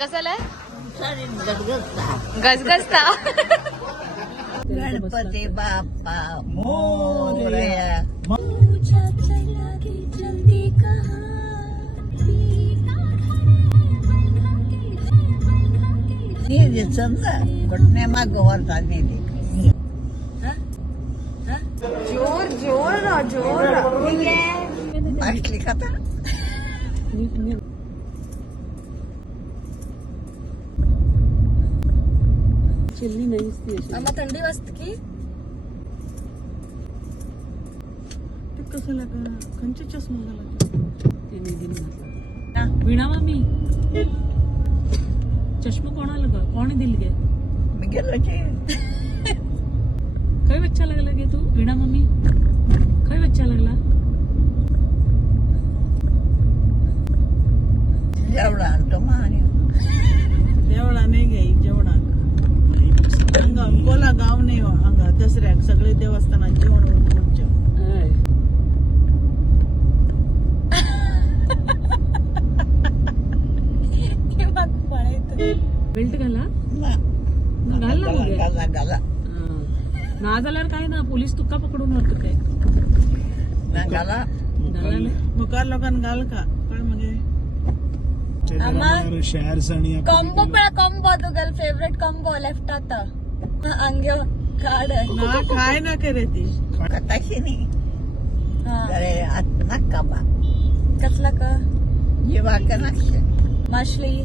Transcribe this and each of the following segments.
कसं गजगजता गणपती बाप्पा मोरया. घुटने माग गोवरता जोर जोर जोर असली खाता आम्हा थंडी वाजते की कसं लागा खंचे चष्मा झाला वीणा मामी चष्मा कोणाला ग कोणी दिली गे मी गेलो की काय बच्चा लागला गे तू वीणा मम्मी काय बच्चा लागला जेवढा आणतो मानी जेवढा नाही घ्याई जेवढा हंगा अंकोला गाव नाही हंगा दसऱ्याक सगळे देवस्थानात जेवण बेल्ट घाला घाल ना मग गाला ना झाल्यावर काय ना पोलीस तुका पकडून वरतो काय गाला मुकार लोकांना घाल का काय म्हणजे शेअर्स आणि कॉम्बो कॉम्बो तुगेल फेवरेट कॉम्बो लेफ्ट आता अंगे काढ ना काय ना करे ती कताशी नाही अरे आत नका बा कसला का जेव्हा का नक्षे माशली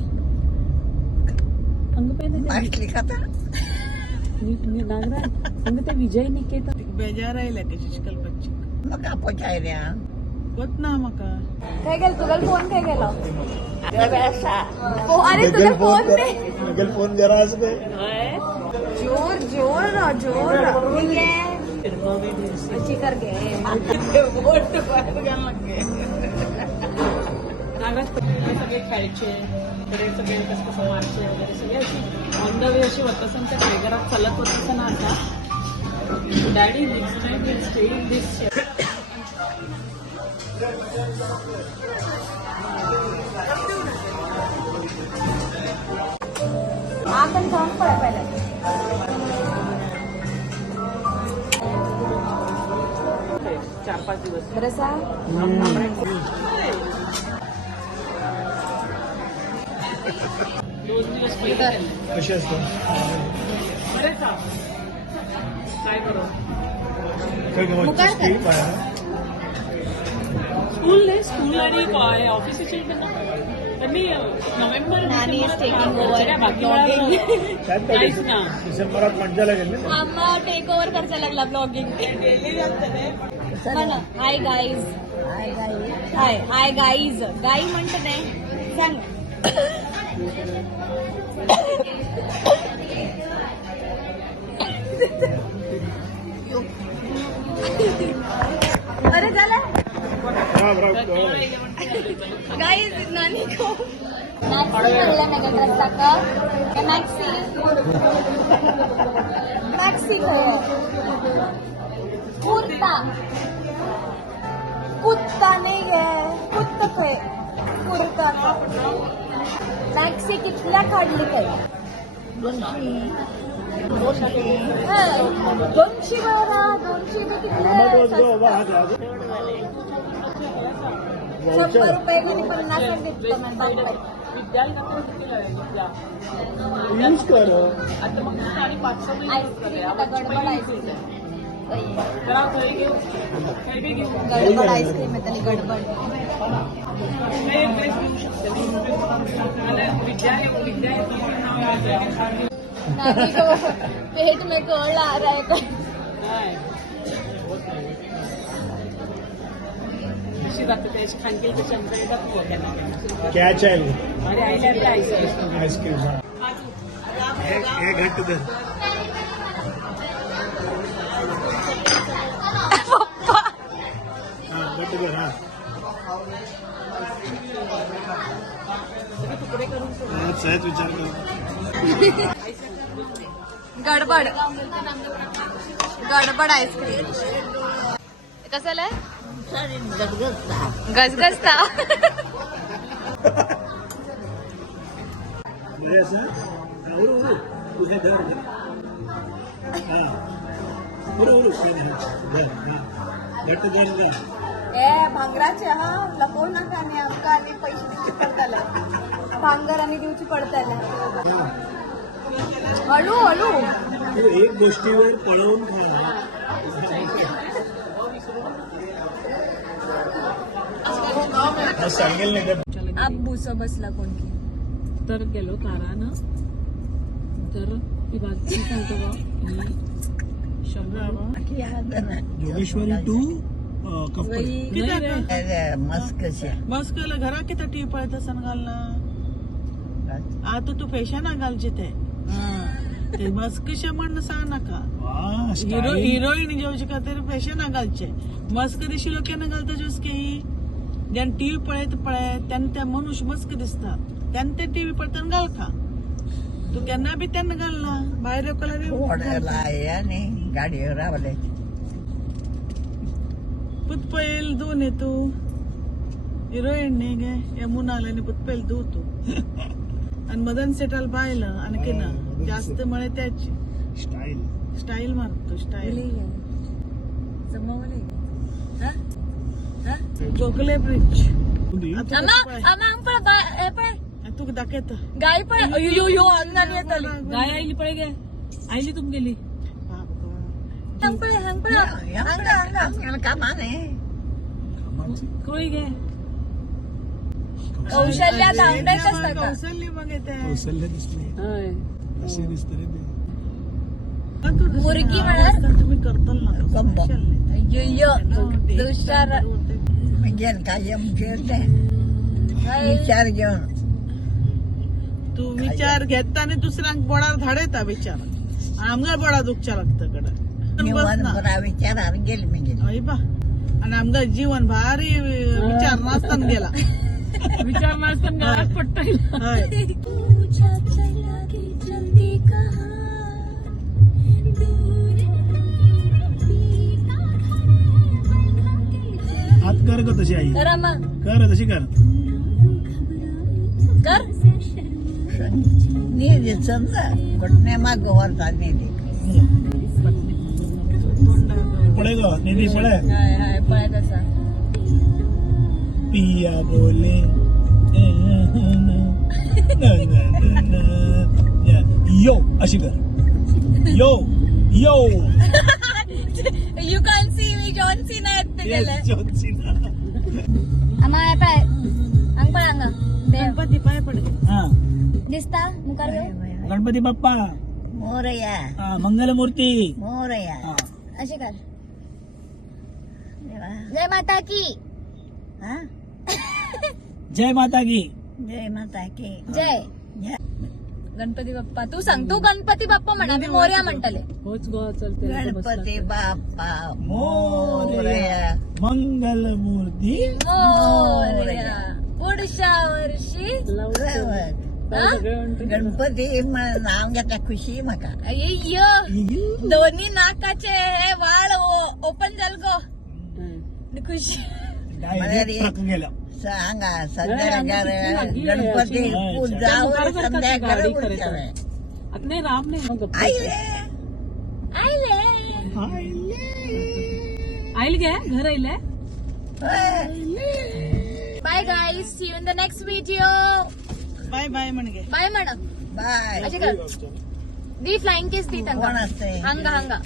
अंग पे मासली खाता नागरा अंग ते विजय निकेतन बेजार राहिला की शिकल बच्ची मग पोचाय द्या होत ना मका काय गेल तुगेल फोन काय गेला अरे तुगेल फोन पे फोन जरा असते जोर जोर जोर ठीक है अच्छी कर गए सगळे खायचे सगळे कसं कसं मारचे वगैरे सगळे अशी ऑन द वे अशी वतसांच्या टायगरात चालत होत असं ना आता daddy next knight will stay in this आपण थांब पहिले 4-5 दिवस बरसा कशी असतो बरेच काय करू स्कूल आणि ऑफिसची त्यांनी नोव्हेंबर डिसेंबरात मज्जा लागेल आम्हा टेक ओव्हर करायला लागला blogging hi guys hi guys गाई म्हणत नाही सांग अरे झालं गाईज नानी को मॅक्सी म्हणलं नाही का ड्रेस टाका मॅक्सी कुर्ता कुत्ता नहीं है कुत्ता थे कुर्ता मॅक्सी कितला काढली काय 200 बरा 200 में कितले 100 रुपये आणि 50 देतो यूज कर आता मग आणि 500 गडबड आईस्क्रीम आहे त्याने गडबड पेट में कोड़ आ रहा है क्या चाहिए अरे आईस्क्रीम आइसक्रीम एक घंटे दे सहज विचार कर गडबड गडबड आईस्क्रीम कसं गजगजता बरे असा उरू उरू तू हे धर हा उरू उरू काय नाही धर हा घट्ट धर धर ए भांगराचे हा लपवू नका आणि आमका आणि पैसे दिवची पडताले भांगर आणि दिवची पडताले हळू हळू तू एक गोष्टीवर पळवून खा सांगेल नाही का आप भूस बसला कोणती तर गेलो तारानं तर ती बातमी सांगतो बा ही शंभर योगेश्वरी टू कप्पल मस्कशा मस्कला घरा किती टी पळत सांगालना आता तू फॅशन घालचे ते मस्कशा म्हणणं सांग नका हिरोईन जेवचे का तरी फॅशन घालचे मस्क दिशी लोकांना घालता जोस काही ज्यान टीव्ही पळत त्यांना त्या मनुष्य मस्क दिसतात त्यांना ते टीव्ही पळताना घाल का तू त्यांना बी त्यांना घाल ना बाहेर लोकांना आहे आणि गाडीवर रावले पुतपैल दोन येतो हिरोईन ने गे यमुनाला पुतपैल दो तू आणि मदन सेटाल पाहिलं आणखी ना जास्त मळे त्याची स्टाईल स्टाईल मारतो स्टाईल गोखले ब्रिज तू दाखवत गाय पण यो यो अंगाने येत आली गाय आईली पळे गे आईली तुम गेली हंगपळे हंगपळे का माने कोळी गे कौशल्या धावण्याच असतात का कौशल्य बघ येते कौशल्य दिसले होय असे दिसते रे ते मुर्गी म्हणा तुम्ही करताल ना कंब. यो यो दुसरा म्हणजे कायम खेळते विचार घेऊन तू विचार घेता आणि दुसऱ्यांक बोडार धाडेता विचार आमगा बोडा दुखच्या लागतं कडे निवांत बरा विचारार गेल मी गेली आई बा आणि आमगा जीवन भारी विचार नाचताना गेला विचार नसताना गावात पट्टाईल होय. हात कर ग तशी आई करा मग कर तशी कर कर नीदी समजा कुठने माग वरता नीदी पळे ग निधी पळे हाय हाय पळत असा पिया बोले यो अशी कर yo yo you can see me John Cena आहेत ते गेले जॉन सीना आम्हा पळय अंग पळ अंग देव गणपती पाय पडे हा दिसता मुकार येऊ गणपती बाप्पा मोरया हा, मंगलमूर्ती मोरया हा. अशी कर जय माता की हा जय माता की जय माता की जय गणपती बाप्पा तू सांग तू गणपती बाप्पा म्हणा मी मोर्या म्हणतले होच गो चलते गणपती बाप्पा मोरया मंगलमूर्ती मोर्या पुढच्या वर्षी गणपती नाव घेता खुशी म्हाका अय्यो दोन्ही नाकाचे हे वाळ ओपन झाल गो खुशी डायरेक्ट ट्रक गेला सांगा संध्याकाळ गणपती पूजावर संध्याकाळ आता नाही राम नाही मग गप्पा. आयले आईल गे घर आईले bye guys see you in the next video bye bye म्हणजे बाय मॅडम बाय अशी कर दी फ्लाइंग किस दी कोण असते हंगा हंगा